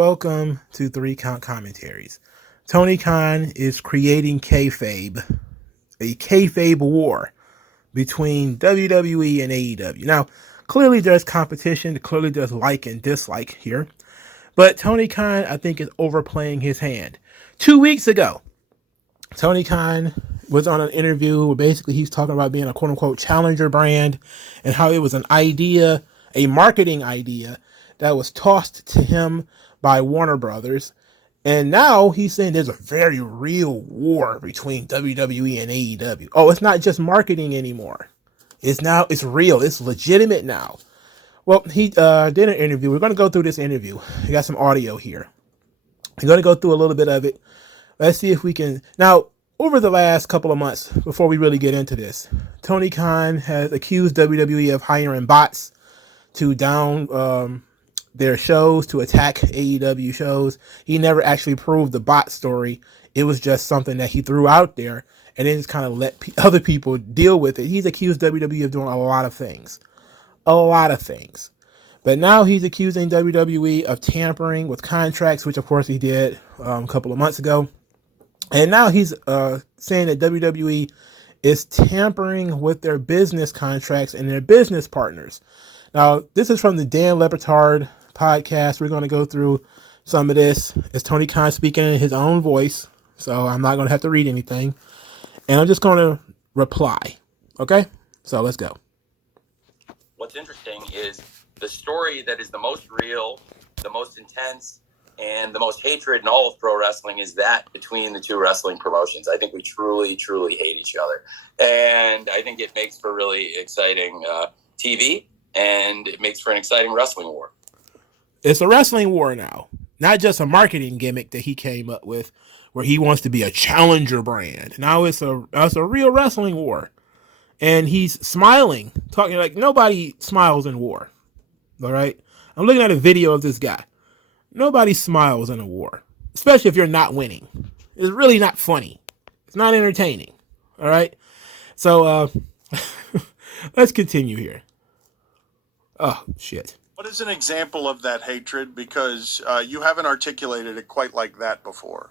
welcome to 3 Count Commentaries. Tony Khan is creating kayfabe, a kayfabe war between WWE and AEW. Now, clearly there's competition, clearly there's like and dislike here, but Tony Khan, I think, is overplaying his hand. 2 weeks ago, Tony Khan was on an interview where basically he's talking about being a quote-unquote challenger brand and how it was an idea, a marketing idea that was tossed to him by Warner Brothers. And now he's saying there's a very real war between WWE and AEW. Oh, it's not just marketing anymore. It's real. It's legitimate now. Well, he did an interview. We're going to go through this interview. We got some audio here. I'm going to go through a little bit of it. Let's see if we can. Now, over the last couple of months, before we really get into this, Tony Khan has accused WWE of hiring bots to down their shows, to attack AEW shows. He never actually proved the bot story. It was just something that he threw out there and then just kind of let other people deal with it. He's accused WWE of doing a lot of things. A lot of things. But now he's accusing WWE of tampering with contracts, which of course he did a couple of months ago. And now he's saying that WWE is tampering with their business contracts and their business partners. Now, this is from the Dan Lebertard podcast. We're going to go through some of this. It's Tony Khan speaking in his own voice, so I'm not going to have to read anything. And I'm just going to reply. Okay? So let's go. What's interesting is the story that is the most real, the most intense, and the most hatred in all of pro wrestling is that between the two wrestling promotions. I think we truly, truly hate each other. And I think it makes for really exciting TV, and it makes for an exciting wrestling war. It's a wrestling war now, not just a marketing gimmick that he came up with where he wants to be a challenger brand. Now it's a real wrestling war. And he's smiling, talking like nobody smiles in war. All right? I'm looking at a video of this guy. Nobody smiles in a war, especially if you're not winning. It's really not funny. It's not entertaining. All right? So let's continue here. Oh, shit. What is an example of that hatred? Because you haven't articulated it quite like that before.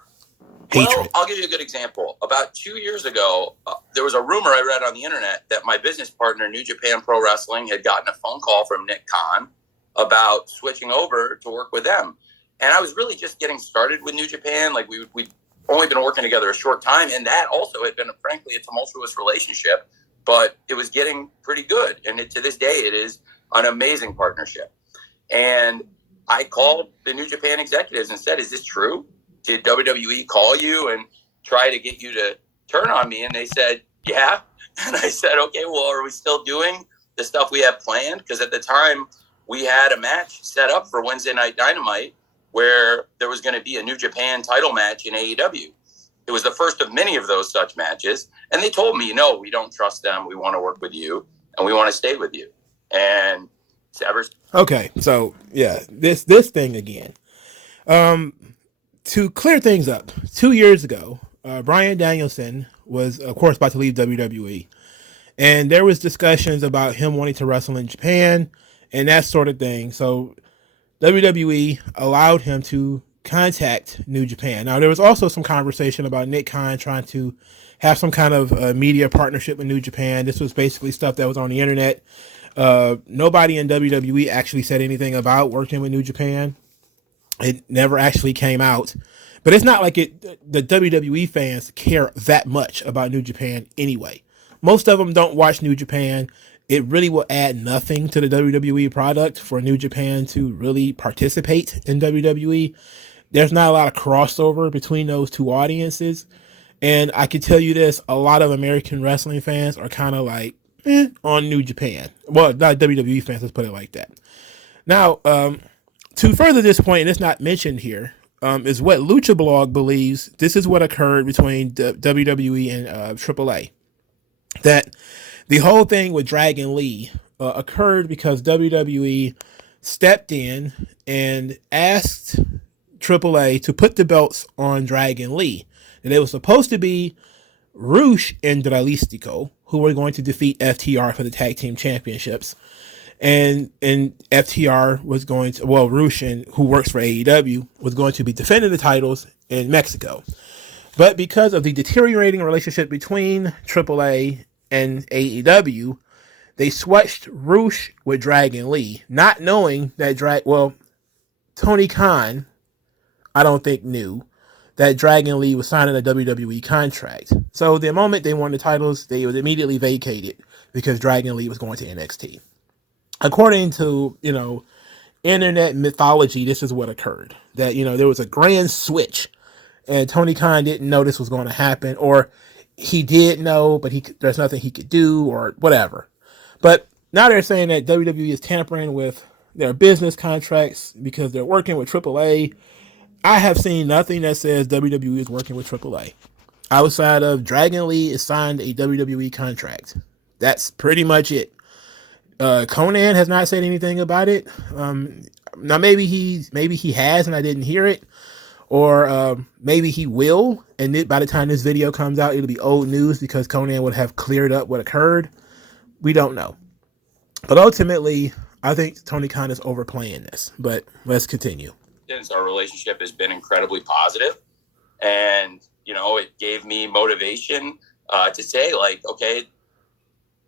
Hatred. Well, I'll give you a good example. About 2 years ago, there was a rumor I read on the internet that my business partner, New Japan Pro Wrestling, had gotten a phone call from Nick Khan about switching over to work with them. And I was really just getting started with New Japan. Like we'd only been working together a short time. And that also had been, frankly, a tumultuous relationship. But it was getting pretty good. And to this day, it is an amazing partnership. And I called the New Japan executives and said, is this true? Did WWE call you and try to get you to turn on me? And they said, yeah. And I said, okay, well, are we still doing the stuff we have planned? Because at the time, we had a match set up for Wednesday Night Dynamite where there was going to be a New Japan title match in AEW. It was the first of many of those such matches. And they told me, no, we don't trust them. We want to work with you and we want to stay with you. And it's ever. Okay. So yeah, this thing again, to clear things up, 2 years ago, Bryan Danielson was of course about to leave WWE, and there was discussions about him wanting to wrestle in Japan and that sort of thing. So WWE allowed him to contact New Japan. Now, there was also some conversation about Nick Khan trying to have some kind of media partnership with New Japan. This was basically stuff that was on the internet. Nobody in WWE actually said anything about working with New Japan. It never actually came out. But it's not like the WWE fans care that much about New Japan anyway. Most of them don't watch New Japan. It really will add nothing to the WWE product for New Japan to really participate in WWE. There's not a lot of crossover between those two audiences. And I can tell you this, a lot of American wrestling fans are kind of like on New Japan. Well, not WWE fans, let's put it like that. Now, to further this point, and it's not mentioned here, is what Lucha Blog believes. This is what occurred between WWE and AAA. That the whole thing with Dragon Lee occurred because WWE stepped in and asked AAA to put the belts on Dragon Lee. And it was supposed to be Rush and Dralistico who were going to defeat FTR for the tag team championships. and FTR was going to, well, Rushin, who works for AEW, was going to be defending the titles in Mexico. But because of the deteriorating relationship between AAA and AEW, they switched Rush with Dragon Lee, not knowing that Tony Khan, I don't think, knew that Dragon Lee was signing a WWE contract. So the moment they won the titles, they was immediately vacated because Dragon Lee was going to NXT. According to, internet mythology, this is what occurred. That, there was a grand switch and Tony Khan didn't know this was going to happen, or he did know, but there's nothing he could do, or whatever. But now they're saying that WWE is tampering with their business contracts because they're working with AAA. I have seen nothing that says WWE is working with AAA. Outside of Dragon Lee is signed a WWE contract. That's pretty much it. Conan has not said anything about it. Now maybe he has and I didn't hear it, or maybe he will, and by the time this video comes out, it'll be old news because Conan would have cleared up what occurred. We don't know, but ultimately, I think Tony Khan is overplaying this. But let's continue. Our relationship has been incredibly positive, and it gave me motivation to say, like, okay,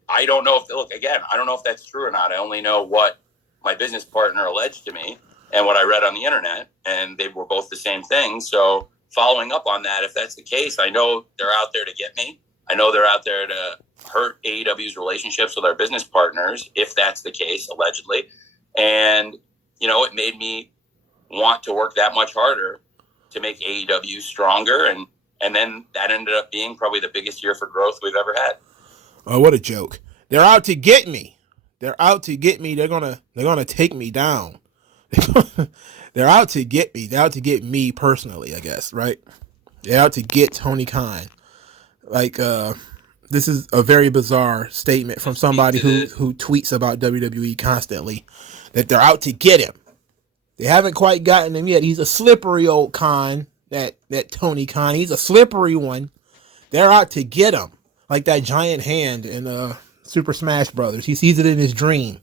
I don't know if that's true or not. I only know what my business partner alleged to me and what I read on the internet, and they were both the same thing. So following up on that, if that's the case, I know they're out there to get me. I know they're out there to hurt AEW's relationships with our business partners, if that's the case, allegedly. And, it made me want to work that much harder to make AEW stronger. And then that ended up being probably the biggest year for growth we've ever had. Oh, what a joke. They're out to get me. They're out to get me. They're gonna take me down. They're out to get me. They're out to get me personally, I guess, right? They're out to get Tony Khan. Like, this is a very bizarre statement from somebody who tweets about WWE constantly, that they're out to get him. They haven't quite gotten him yet. He's a slippery old Khan, that Tony Khan. He's a slippery one. They're out to get him. Like that giant hand in Super Smash Brothers. He sees it in his dream.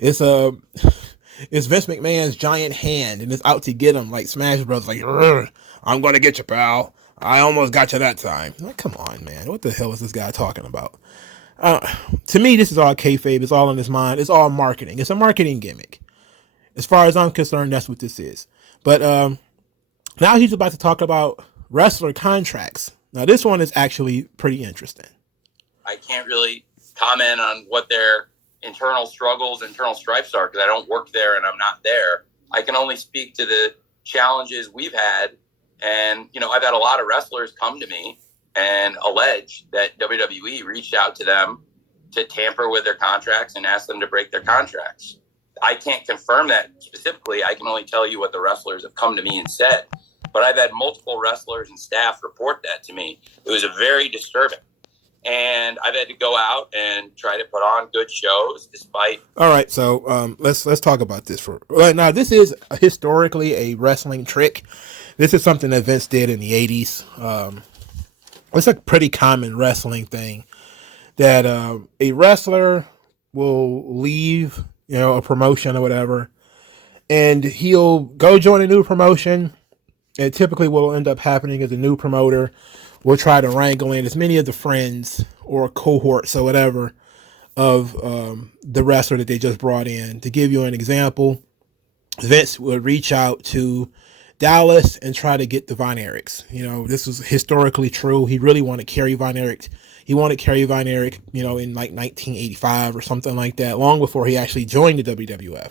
It's Vince McMahon's giant hand, and it's out to get him, like Smash Brothers. Like, I'm gonna get you, pal. I almost got you that time. Like, come on, man. What the hell is this guy talking about? To me, this is all kayfabe. It's all in his mind. It's all marketing. It's a marketing gimmick. As far as I'm concerned, that's what this is. But now he's about to talk about wrestler contracts. Now, this one is actually pretty interesting. I can't really comment on what their internal struggles, internal stripes are, because I don't work there and I'm not there. I can only speak to the challenges we've had. And, I've had a lot of wrestlers come to me and allege that WWE reached out to them to tamper with their contracts and ask them to break their contracts. I can't confirm that specifically. I can only tell you what the wrestlers have come to me and said. But I've had multiple wrestlers and staff report that to me. It was very disturbing. And I've had to go out and try to put on good shows despite. All right, so let's talk about this right now. This is historically a wrestling trick. This is something that Vince did in the 80s. It's a pretty common wrestling thing that a wrestler will leave, a promotion or whatever, and he'll go join a new promotion. And typically what will end up happening is a new promoter will try to wrangle in as many of the friends or cohorts or whatever of the wrestler that they just brought in. To give you an example, Vince would reach out to Dallas and try to get the Von Erichs. This was historically true. He really wanted Kerry Von Erich. He wanted Kerry Von Erich, in like 1985 or something like that, long before he actually joined the WWF.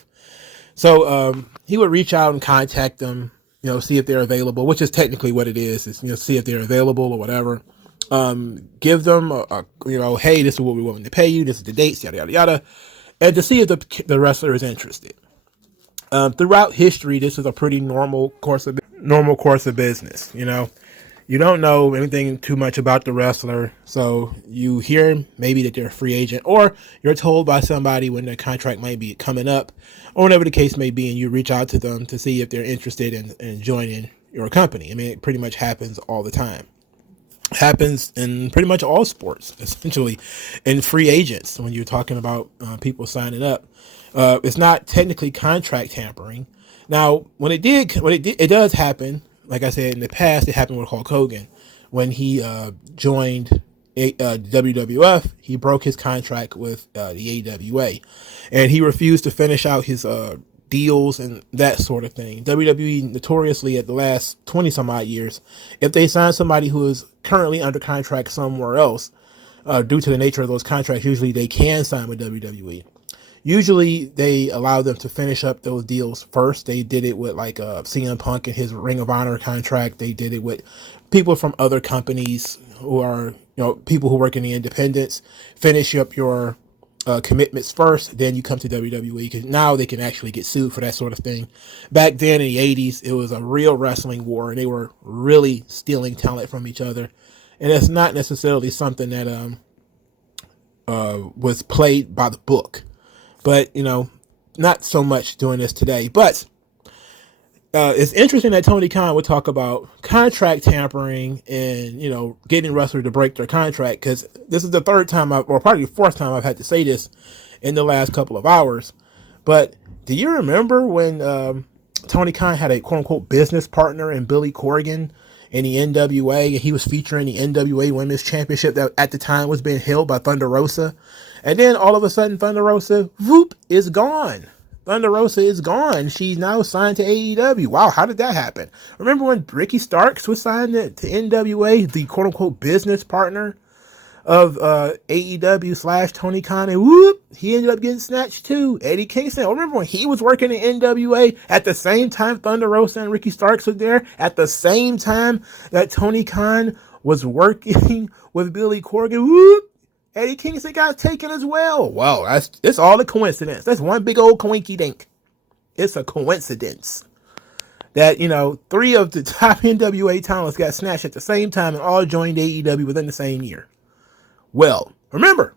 So he would reach out and contact them, see if they're available, which is technically what it is see if they're available or whatever. Give them hey, this is what we're willing to pay you. This is the dates, yada, yada, yada. And to see if the wrestler is interested. Throughout history, this is a pretty normal course of business. You don't know anything too much about the wrestler. So you hear maybe that they're a free agent, or you're told by somebody when their contract might be coming up, or whatever the case may be, and you reach out to them to see if they're interested in joining your company. I mean, it pretty much happens all the time. It happens in pretty much all sports, essentially, and free agents when you're talking about people signing up. It's not technically contract tampering. Now, it does happen. Like I said in the past, it happened with Hulk Hogan when he joined WWF. He broke his contract with the AWA, and he refused to finish out his deals and that sort of thing. WWE notoriously at the last 20 some odd years, if they sign somebody who is currently under contract somewhere else, due to the nature of those contracts, usually they can sign with WWE. Usually they allow them to finish up those deals first. They did it with like CM Punk and his Ring of Honor contract. They did it with people from other companies who are, people who work in the independents. Finish up your commitments first, then you come to WWE, because now they can actually get sued for that sort of thing. Back then in the 80s, it was a real wrestling war, and they were really stealing talent from each other. And it's not necessarily something that was played by the book. But, not so much doing this today. But it's interesting that Tony Khan would talk about contract tampering and, getting wrestlers to break their contract, because this is the third time, or probably the fourth time I've had to say this in the last couple of hours. But do you remember when Tony Khan had a quote-unquote business partner in Billy Corgan in the NWA, and he was featuring the NWA Women's Championship that at the time was being held by Thunder Rosa? And then all of a sudden, Thunder Rosa, whoop, is gone. Thunder Rosa is gone. She's now signed to AEW. Wow, how did that happen? Remember when Ricky Starks was signed to NWA, the quote-unquote business partner of AEW / Tony Khan, and whoop, he ended up getting snatched too. Eddie Kingston. Remember when he was working in NWA at the same time Thunder Rosa and Ricky Starks was there, at the same time that Tony Khan was working with Billy Corgan, whoop, Eddie Kingston got taken as well. Wow, it's all a coincidence. That's one big old coinky dink. It's a coincidence that, 3 of the top NWA talents got snatched at the same time and all joined AEW within the same year. Well, remember,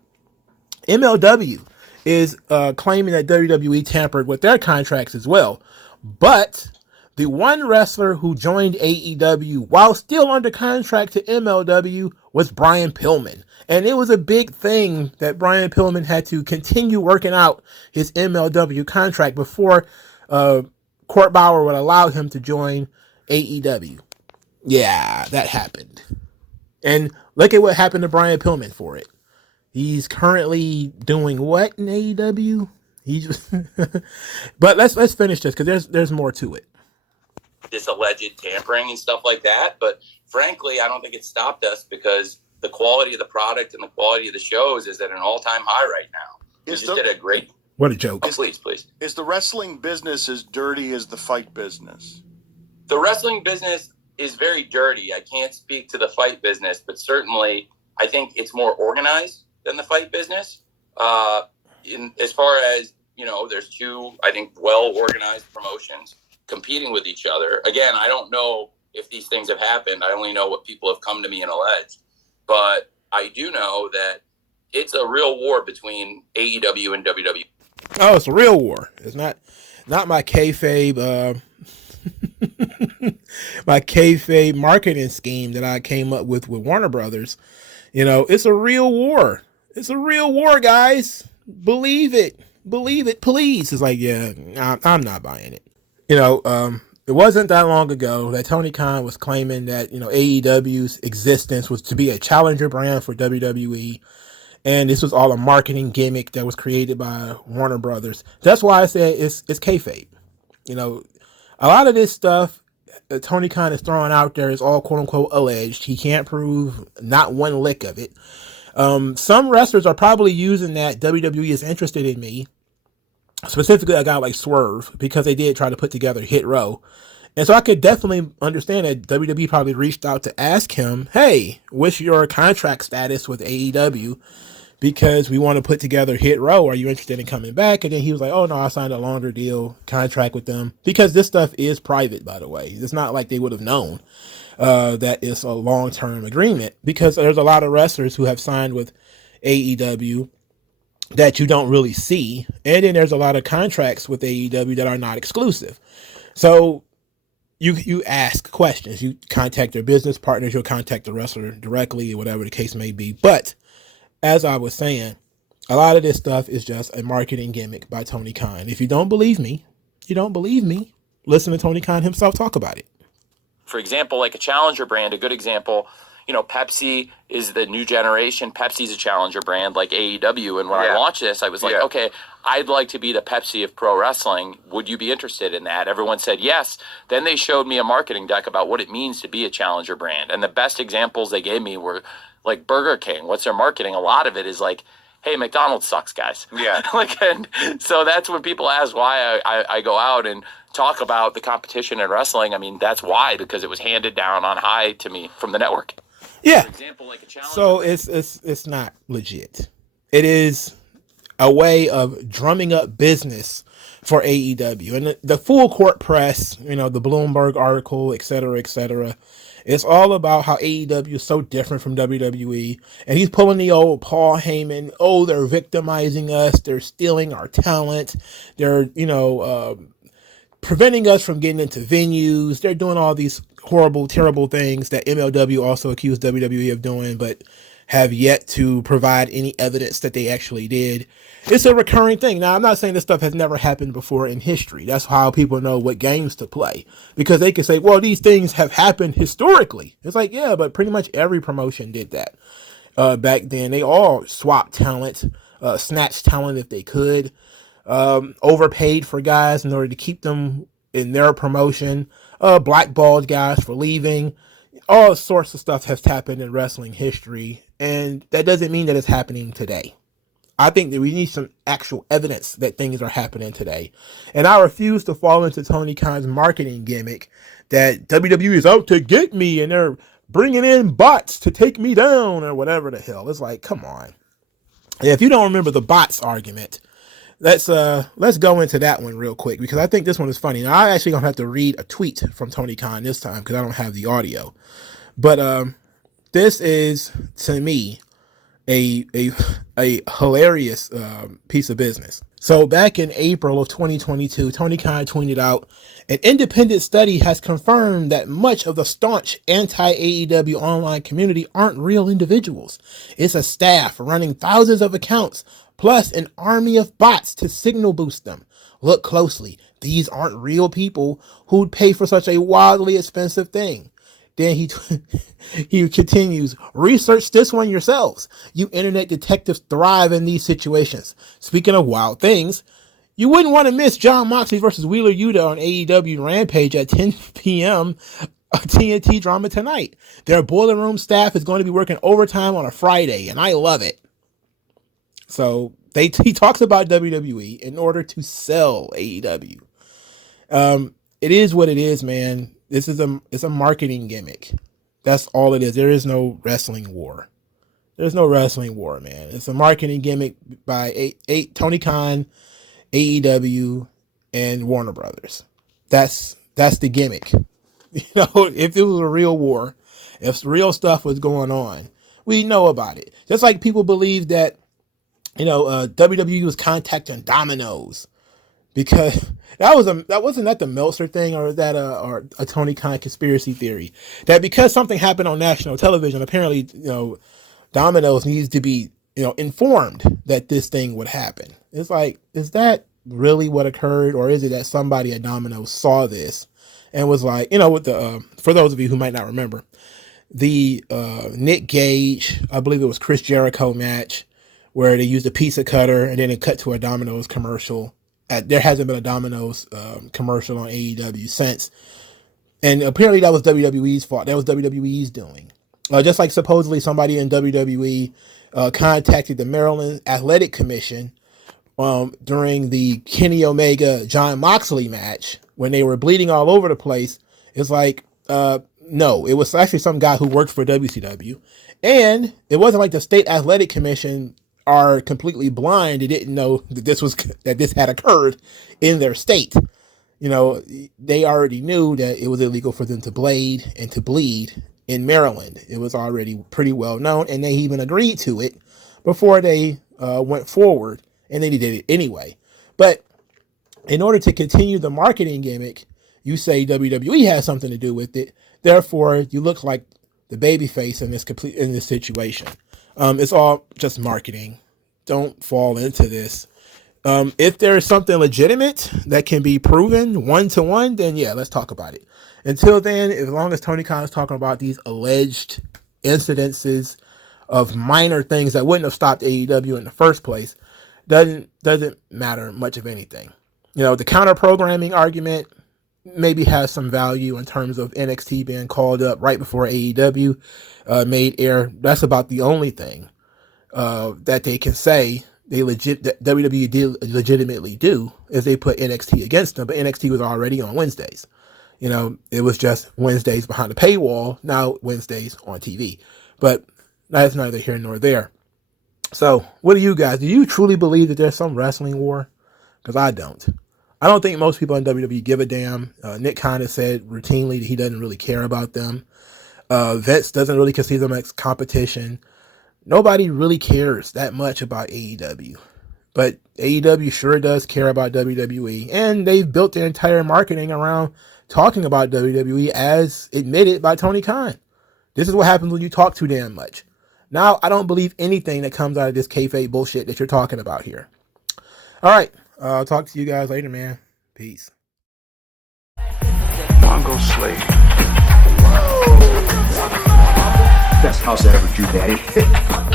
MLW is claiming that WWE tampered with their contracts as well. But the one wrestler who joined AEW while still under contract to MLW was Brian Pillman. And it was a big thing that Brian Pillman had to continue working out his MLW contract before Court Bauer would allow him to join AEW. Yeah, that happened. And look at what happened to Brian Pillman for it. He's currently doing what in AEW? But let's finish this, because there's more to it. This alleged tampering and stuff like that. But frankly, I don't think it stopped us, because the quality of the product and the quality of the shows is at an all-time high right now. Did a great... What a joke. Oh, please. Is the wrestling business as dirty as the fight business? The wrestling business is very dirty. I can't speak to the fight business, but certainly I think it's more organized than the fight business. As far as, there's 2, I think, well-organized promotions competing with each other. Again, I don't know if these things have happened. I only know what people have come to me and alleged. But I do know that it's a real war between AEW and WWE. Oh, it's a real war. It's not my kayfabe, my kayfabe marketing scheme that I came up with Warner Brothers. It's a real war. It's a real war, guys. Believe it, please. It's like, yeah, I'm not buying it. It wasn't that long ago that Tony Khan was claiming that, AEW's existence was to be a challenger brand for WWE. And this was all a marketing gimmick that was created by Warner Brothers. That's why I said it's kayfabe. A lot of this stuff that Tony Khan is throwing out there is all quote unquote alleged. He can't prove not one lick of it. Some wrestlers are probably using that WWE is interested in me. Specifically, a guy like Swerve, because they did try to put together Hit Row. And so I could definitely understand that WWE probably reached out to ask him, hey, what's your contract status with AEW? Because we want to put together Hit Row. Are you interested in coming back? And then he was like, oh, no, I signed a longer deal contract with them. Because this stuff is private, by the way. It's not like they would have known that it's a long-term agreement. Because there's a lot of wrestlers who have signed with AEW that you don't really see. And then there's a lot of contracts with AEW that are not exclusive. So you ask questions. You contact their business partners. You'll contact the wrestler directly, or whatever the case may be. But as I was saying, A lot of this stuff is just a marketing gimmick by Tony Khan. If you don't believe me, you don't believe me. Listen to Tony Khan himself talk about it. For example, like a challenger brand, a good example, Pepsi is the new generation. Pepsi's a challenger brand like AEW. And when I launched this, I was like, okay, I'd like to be the Pepsi of pro wrestling. Would you be interested in that? Everyone said yes. Then they showed me a marketing deck about what it means to be a challenger brand. And the best examples they gave me were like Burger King. What's their marketing? A lot of it is like, hey, McDonald's sucks, guys. Yeah. And so that's when people ask why I go out and talk about the competition in wrestling. I mean, that's why, because it was handed down on high to me from the network. Yeah. For example, like a challenge. So it's not legit. It is a way of drumming up business for AEW. And the full court press, the Bloomberg article, et cetera, it's all about how AEW is so different from WWE. And he's pulling the old Paul Heyman, they're victimizing us, they're stealing our talent, they're, preventing us from getting into venues, they're doing all these horrible, terrible things that MLW also accused WWE of doing, but have yet to provide any evidence that they actually did. It's a recurring thing. Now, I'm not saying this stuff has never happened before in history. That's how people know what games to play, because they can say, well, these things have happened historically. It's like, yeah, but pretty much every promotion did that. Back then, they all swapped talent, snatched talent if they could, overpaid for guys in order to keep them in their promotion, blackballed guys for leaving. All sorts of stuff has happened in wrestling history, and that doesn't mean that it's happening today. I think that we need some actual evidence that things are happening today. And I refuse to fall into Tony Khan's marketing gimmick that WWE is out to get me and they're bringing in bots to take me down or whatever the hell. It's like, come on. If you don't remember the bots argument, let's go into that one real quick, because I think this one is funny. Now, I actually gonna have to read a tweet from Tony Khan this time because I don't have the audio. But this is, to me, a hilarious piece of business. So back in April of 2022, Tony Khan tweeted out, an independent study has confirmed that much of the staunch anti-AEW online community aren't real individuals. It's a staff running thousands of accounts, plus an army of bots to signal boost them. Look closely. These aren't real people who'd pay for such a wildly expensive thing. Then he continues, research this one yourselves. You internet detectives thrive in these situations. Speaking of wild things, you wouldn't want to miss Jon Moxley versus Wheeler Yuta on AEW Rampage at 10 p.m. TNT drama tonight. Their boiler room staff is going to be working overtime on a Friday, and I love it. So he talks about WWE in order to sell AEW. It is what it is, man. It's a marketing gimmick. That's all it is. There is no wrestling war. There's no wrestling war, man. It's a marketing gimmick by Tony Khan, AEW, and Warner Brothers. That's the gimmick. If it was a real war, if real stuff was going on, we know about it. Just like people believe that, WWE was contacting Domino's, because wasn't that the Meltzer thing, or is that a Tony Khan conspiracy theory that because something happened on national television, apparently Domino's needs to be informed that this thing would happen. It's like, is that really what occurred, or is it that somebody at Domino's saw this and was like, with the for those of you who might not remember, the Nick Gage, I believe it was Chris Jericho match, where they used a pizza cutter and then it cut to a Domino's commercial. There hasn't been a Domino's commercial on AEW since. And apparently that was WWE's fault. That was WWE's doing. Just like supposedly somebody in WWE contacted the Maryland Athletic Commission during the Kenny Omega Jon Moxley match when they were bleeding all over the place. It's like, no, it was actually some guy who worked for WCW. And it wasn't like the State Athletic Commission are completely blind. They didn't know that this had occurred in their state. They already knew that it was illegal for them to blade and to bleed in Maryland. It was already pretty well known, and they even agreed to it before they went forward, and they did it anyway. But in order to continue the marketing gimmick, you say WWE has something to do with it. Therefore, you look like the babyface in this situation. It's all just marketing. don't fall into this. If there is something legitimate that can be proven 1-to-1, then yeah, let's talk about it. Until then, as long as Tony Khan is talking about these alleged incidences of minor things that wouldn't have stopped AEW in the first place, doesn't matter much of anything. You know, the counter programming argument maybe has some value in terms of NXT being called up right before AEW made air. That's about the only thing that they can say that WWE did legitimately do is they put NXT against them, but NXT was already on Wednesdays. You know, it was just Wednesdays behind the paywall, now Wednesdays on TV. But that's neither here nor there. So, what do you guys? Do you truly believe that there's some wrestling war? Because I don't. I don't think most people in WWE give a damn. Nick Khan has said routinely that he doesn't really care about them. Vince doesn't really consider them as competition. Nobody really cares that much about AEW. But AEW sure does care about WWE. And they've built their entire marketing around talking about WWE as admitted by Tony Khan. This is what happens when you talk too damn much. Now, I don't believe anything that comes out of this kayfabe bullshit that you're talking about here. All right. I'll talk to you guys later, man. Peace. MagMongoSlade. Best house I ever drew, Daddy.